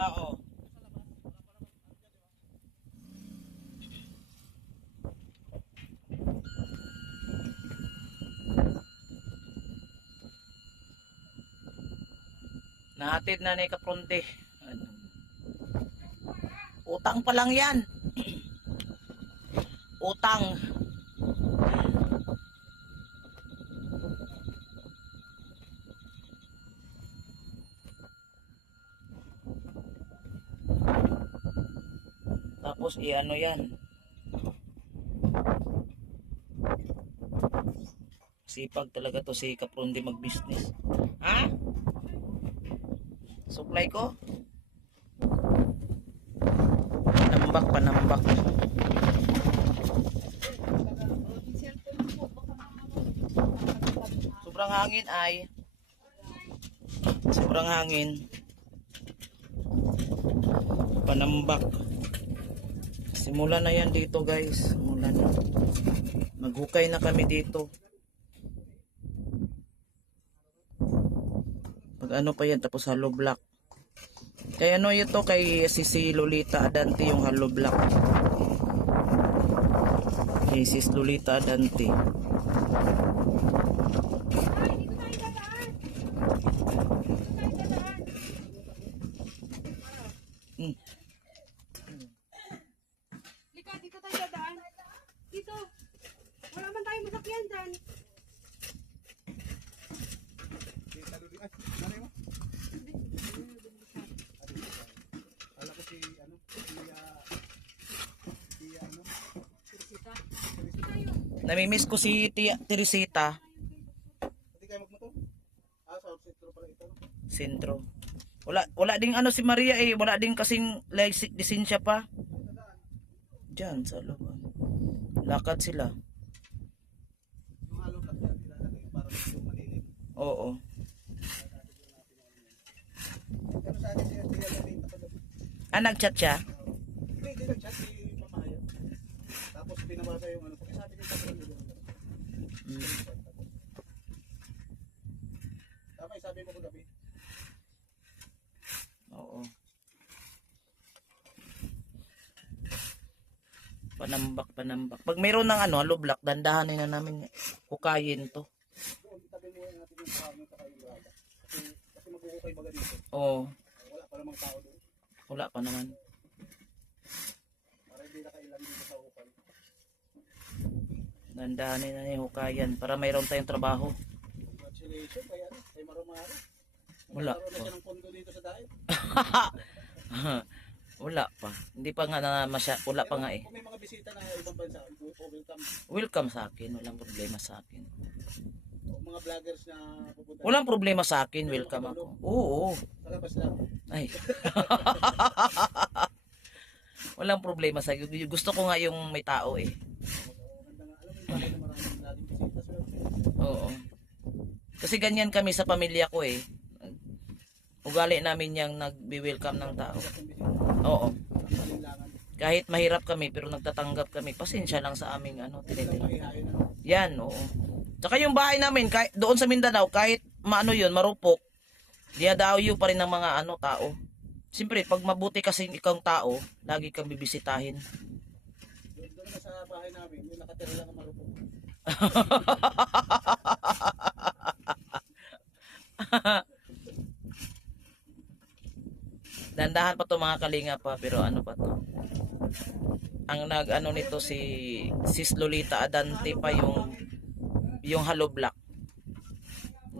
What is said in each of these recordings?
Oo. Nahatid na ni Kapronte. Ano? Utang pa lang yan. Utang. Tapos i-ano yan. Sipag talaga to si Kapronte mag-business. Ha? Supply ko? Panambak, panambak. Sobrang hangin ay. Sobrang hangin. Panambak. Simula na yan dito guys. Simula na. Maghukay na kami dito. Pag ano pa yan tapos hollow block. Kaya ano ito kay si Lolita Adante yung hollow block. Kay sis Lolita Adante. Lika, dito tayo dadaan. Dito. Wala man tayo masakyan dyan. Ala ko si ano, si ano, Teresita. Namimiss ko si Tia Teresita. hindi kayo magmotor? Sa sentro pala ito. Sentro. Wala ding ano si Maria eh. Wala ding kasing lisensya pa. Diyan sa loob. Lakad sila. Yung halong lang yan, ilalagay para medyo malilim. Oo. Pero sa akin siya, hindi yan nakita ko doon. Nag-chat siya? Hindi nag-chat, si Mamaya. Tapos pinabasa yung ano, kasi sabi ko sa kanya doon. Tama, sabi mo ko gabi. Oo. Panambak. Pag mayroon ng ano, hollow block, dandahanin na namin hukayin to. Doon, itabi mo natin yung buhangin sa kayo lahat. Kasi magkukukay baga dito. Oo. Wala pa namang tao doon. Wala pa naman. Para hindi na kailan dito sa ukay. Dandahanin na yung hukayan para mayroon tayong trabaho. Congratulations, kaya ano, kay Marumaro. Wala Nagkaroon na pa. siya ng pondo dito sa dahil. Wala pa. Hindi pa nga na wala pa nga eh. Kung may mga bisita na ibang bansa, welcome. Welcome sa akin. Walang problema sa akin. O, mga vloggers na pupunta. Walang problema sa akin. Welcome ako. Oo. Sa labas lang. Ay. Walang problema sa akin. Gusto ko nga yung may tao eh. Maganda nga. Alam mo yung bagay na maraming laging bisita. Oo. Kasi ganyan kami sa pamilya ko eh. Ugali namin yung nagbi-welcome ng tao. Oo. Kahit mahirap kami pero nagtatanggap kami. Pasensya lang sa aming ano, tinitingnan. Yan, oo. Tsaka yung bahay namin, kahit, doon sa Mindanao, kahit maano yun, marupok, diadayo pa rin ng mga ano, tao. Siyempre, pag mabuti kasi ikaw tao, lagi kang bibisitahin. Doon na sa bahay namin, yung nakatira lang ang marupok. Dandahan pa to mga kalinga pa, pero ano pa to. Ang nag-ano nito si Sis Lolita Adante pa yung hollow block.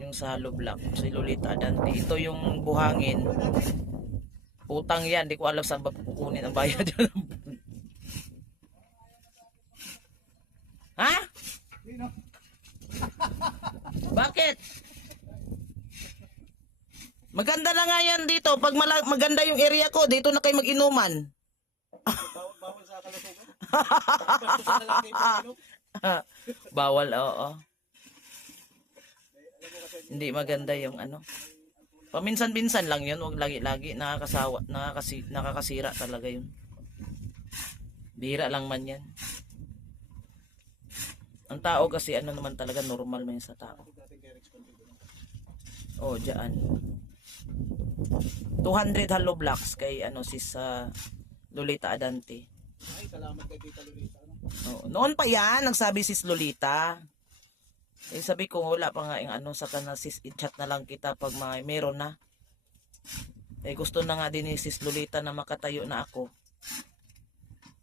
Yung sa hollow block, si Lolita Adante. Ito yung buhangin. Utang yan, di ko alam saan ba kukunin ang bayad dyan. Ha? Bakit? Maganda na nga yan dito. Pag maganda yung area ko, dito na kayo mag-inuman. Bawal sa kalusugan. Bastusan na lang kayo pag-inom. Bawal, oo. Hindi maganda yung ano. Paminsan-minsan lang yun. Huwag lagi-lagi. Nakakasira talaga yun. Bihira lang man yan. Ang tao kasi ano naman talaga normal man yun sa tao. Oo, dyan. 200 hollow blocks kay ano sis Lolita Adante. Ay, salamat kay Tita Lolita. Ano? Oo. Noon pa yan, nagsabi sis Lolita. Eh sabi ko wala pa nga yung ano sa kana sis i-chat na lang kita pag meron na. Eh gusto na nga din ni sis Lolita na makatayo na ako.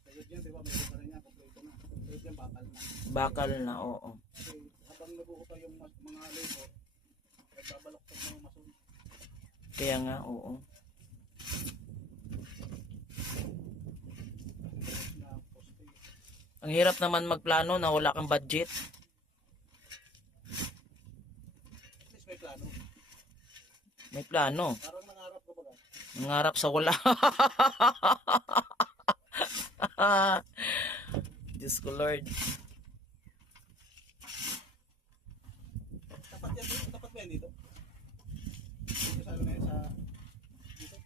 Sayod yan, di ba? Meron pa rin yan. Kompleto na. Sayod yan, bakal na. Bakal na, oo. Kasi habang nabuo pa yung mga labor, nagbabalok pa mga masun. Kaya nga, oo. Na poste. Ang hirap naman magplano na wala kang budget. At least may plano. May plano. Parang nangarap ko ba? Nangarap sa wala. Diyos ko Lord. Tapat yan dito? Tapat ba yan dito? Dito sa ano na yan sa... Dito?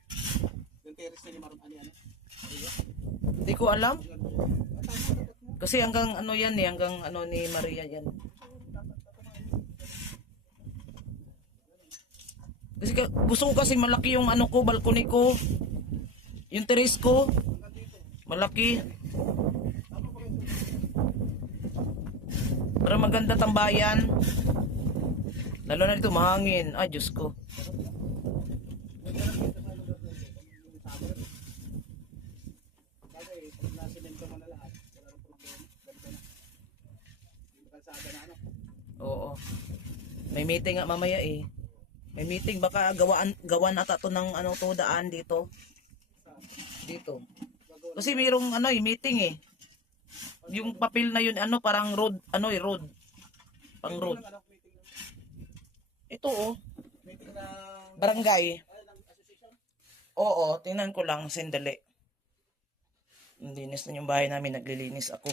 Yung terrace na ni Maron Ani ano? Ayun. Hindi ko alam. Tapat na. Kasi hanggang ano yan eh. Hanggang ano ni Maria yan. Kasi gusto ko kasi malaki yung ano ko, balcony ko. Yung terrace ko. Malaki. Para maganda tambayan. Lalo na dito mahangin. Ay, Diyos ko. Bagay, pag nasimento mo na lahat, wala nang problema. Ganda na. Hindi kalsada na ano. Oo. May meeting nga mamaya eh. May meeting baka gawan ata to ng ano to daan dito. Dito. Kasi mayroong ano eh meeting eh. Yung papel na yun ano parang road ano eh road. Pang road. Ano, meeting lang. Ito oh. Meeting ng... Barangay. Ay, ng association? Oo, tingnan ko lang sandali. Linis na yung bahay namin, naglilinis ako.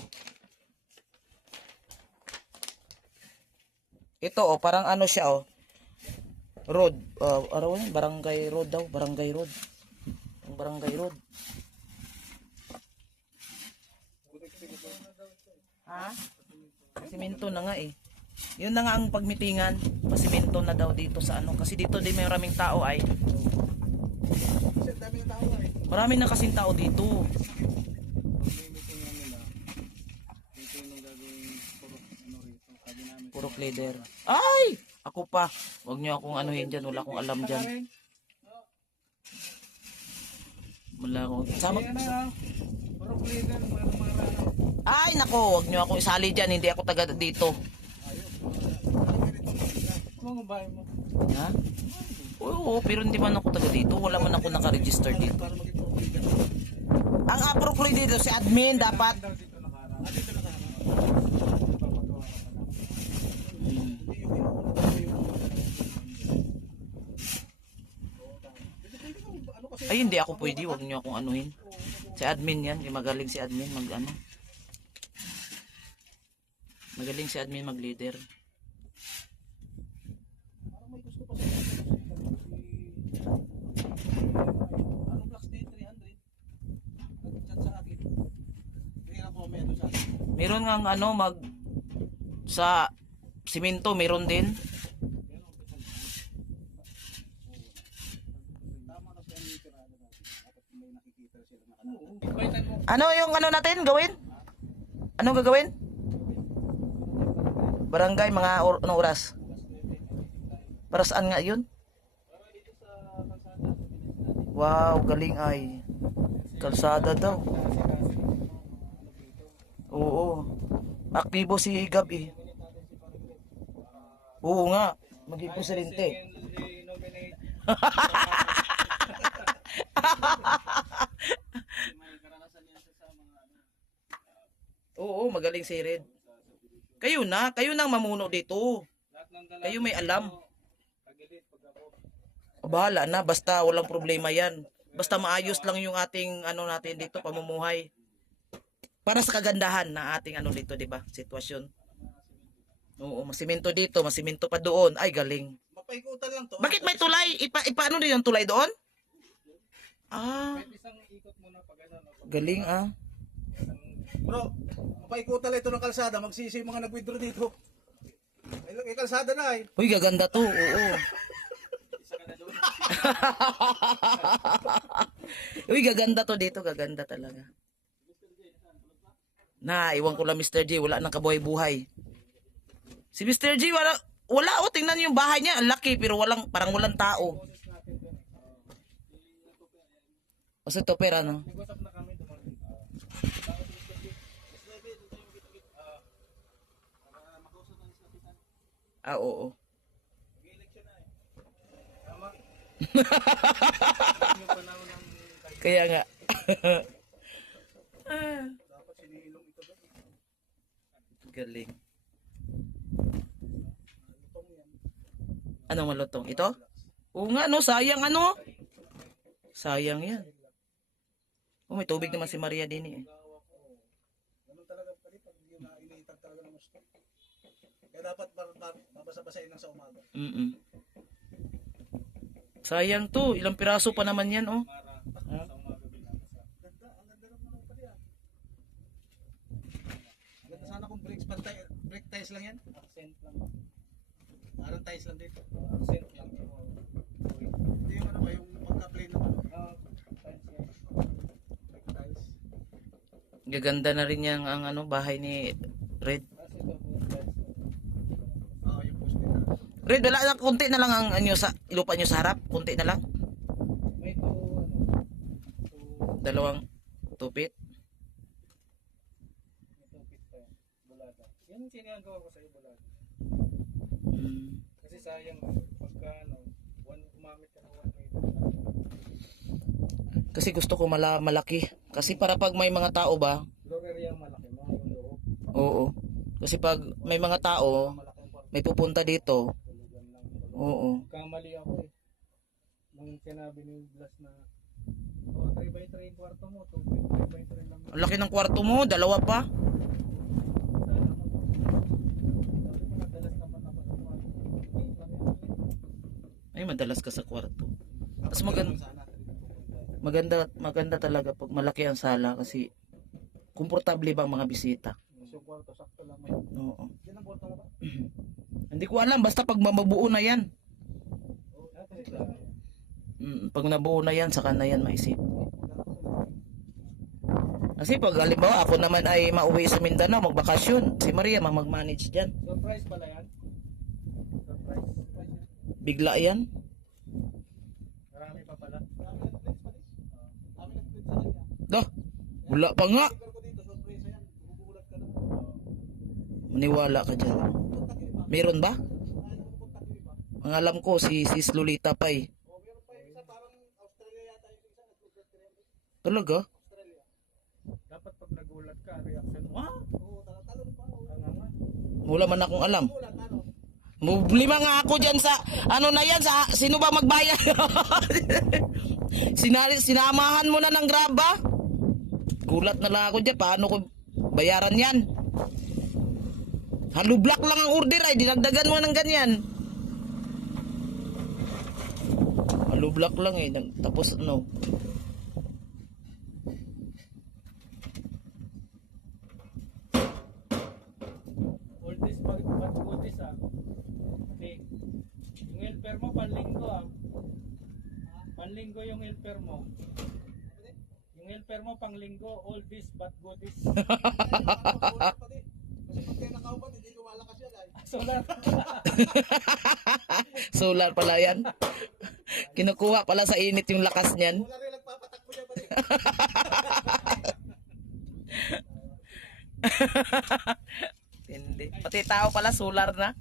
Ito oh, parang ano siya oh. Road, ano yun? Barangay road daw, barangay road. Ang barangay road. Ha? Siminto na nga eh. Yun na nga ang pagmitingan. Pasiminto na daw dito sa ano. Kasi dito din may maraming tao ay. Kasi ang dami ng tao eh. Marami na kasing tao dito. Meeting nga nila. Meeting nung gagawin puro ano rito. Sabi namin. Puro leader. Ay! Ako pa. Huwag niyo akong anuhin dyan. Wala akong alam dyan. Wala akong... Sama... Puro leader. Ay, nako. Huwag niyo akong isali dyan. Hindi ako taga dito. Mga bahay mo. Ha? Oo, pero hindi man ako taga dito. Wala man ako nakaregister dito. Para maging pro leader. Ang appropriate dito, si admin dapat. Dito nakaharap. Dito nakaharap. Hmm. Ay, hindi ako pwede. Huwag niyo akong anuhin. Si admin yan. Magaling si admin mag ano. Magaling si admin mag leader. Parang may gusto pa sa ano blocks day 300. Nag-chat sa akin. Hindi na po may ano sa akin. Meron nga ano mag sa simento meron din. Tama kasi ang tirada natin. Dapat may nakikita sila na ano. Ano yung ano natin gawin? Anong gagawin? Barangay mga anong oras? Para saan nga yun? Wow, galing ay. Kalsada daw. Oo. Aktibo si Gab eh. Oo nga. Maging presidente. Oo, magaling si Red. Kayo na ang mamuno dito. Kayo may alam. Bahala na, basta walang problema yan. Basta maayos lang yung ating ano natin dito, pamumuhay. Para sa kagandahan na ating ano dito, 'di ba? Sitwasyon. Oo, masimento dito, masimento pa doon. Ay, galing. Mapaikutan lang to. Bakit may tulay? Ipaano din yung tulay doon? Ah, Isang ikot muna pag ano. galing ah. Bro, mapaikutan lang ito ng kalsada. Magsisi yung mga nag-withdraw dito. Ay, kalsada na eh. Uy, gaganda to. Oo. Isa ka na doon. Uy, gaganda to dito. Gaganda talaga. Na, iwan ko lang Mr. J. Wala nang kabuhay-buhay. Si Mr. J, wala. Wala, oh. Tingnan niyo yung bahay niya. Ang laki, pero parang walang tao. O sa topper, ano? Nag-usap na kami dumating. Ah, oo. Mag-election na eh. Tama. Yung panahon ng Kaya nga. dapat sinilong ito doon. Galing. Lutong yan. Ano malutong? Ito? Oo nga, no? Sayang, ano? Sayang yan. Oh, may tubig naman si Maria din eh. Ganun talaga pali pag yun na iniitag talaga ng gusto. Kaya dapat mabasa-basain lang sa umaga. Mm-mm. Sayang to. Ilang piraso pa naman yan, oh. Sa umaga binabasa. Ganda, ang ganda naman ng pali ah. Ang ganda sana kung brake ties lang yan. Accent lang. Parang ties lang dito. Accent lang. Hindi yung ano ba, yung pagka-plane naman. Ties yan. Brake ties. Gaganda na rin yung ang ano, bahay ni Red. Kasi ito po ties. Oo, yung post nila. Red, wala na, kunti na lang ang anyo sa lupa nyo sa harap. Kunti na lang. May to, Dalawang tupit. may tupit pa yan. Bulaga. Yan ang sinagawa ko sa'yo, bulaga. Mm. Kasi sayang, pagka ano, gumamit ka ng 1 meter. Kasi gusto ko malaki. Kasi para pag may mga tao ba, Low area ang malaki mo, yung loob. oo. Kasi pag may mga tao, Malaki ang kwarto, may pupunta dito, tulugan lang. oo. Kamali ako eh. Nung sinabi ni Blas na, oh, 3x3 yung kwarto mo, 3x3 lang. Ang laki ng kwarto mo, dalawa pa. Sana mo. Sabi ko, madalas naman ako sa kwarto. Okay, lang yan. Ay, madalas ka sa kwarto. Tapos maganda talaga pag malaki ang sala kasi komportable ba ang mga bisita. Yung kwarto, sakto lang may. Oo. Yan ang kwarto mo ba? Hindi ko alam, basta pag mabuo na yan. Kasi lang. Pag nabuo na yan, saka na yan maisip. Kasi pag halimbawa ako naman ay mauwi sa Mindanao, magbakasyon, si Maria mag-manage dyan. Surprise pala yan? Surprise. Bigla yan. Marami pa pala. Marami nag-friends pa din. Marami nag-friends sa kanya. Dah, wala pa nga. Sticker ko dito, surprise yan. Gugulat ka na. Maniwala ka dyan. Kontak yung iba. Meron ba? Ayaw mo kontak yung iba. Ang alam ko, si Sis Lolita pa eh. O, meron pa yung isa, parang Australia yata yung isa. Nag-friends ka rin. Talaga? Australia. Dapat pag nagulat ka, reaction mo. Ah? Oo, talon pa. Tanga nga. Wala man akong alam. Gulat, ano? Lima nga ako dyan sa, ano na yan, sa, sino ba magbayad? Sinamahan mo na ng grab ba? Gulat na lang ako dyan, paano ko bayaran yan? Halo block lang ang order ay, dinagdagan mo ng ganyan. Halo block lang eh, tapos ano. Oldest but goodest ah. Okay. Yung helper mo, panlinggo ah. Panlinggo yung helper mo. Yung helper mo, panglinggo, oldest but goodest. Kasi pag kayo nakaupat, hindi lumalakas yan ay. Solar. Solar pala yan. Kinukuha pala sa init yung lakas niyan. Wala rin nagpapatakbo niya pa rin. Hindi. Pati tao pala solar na.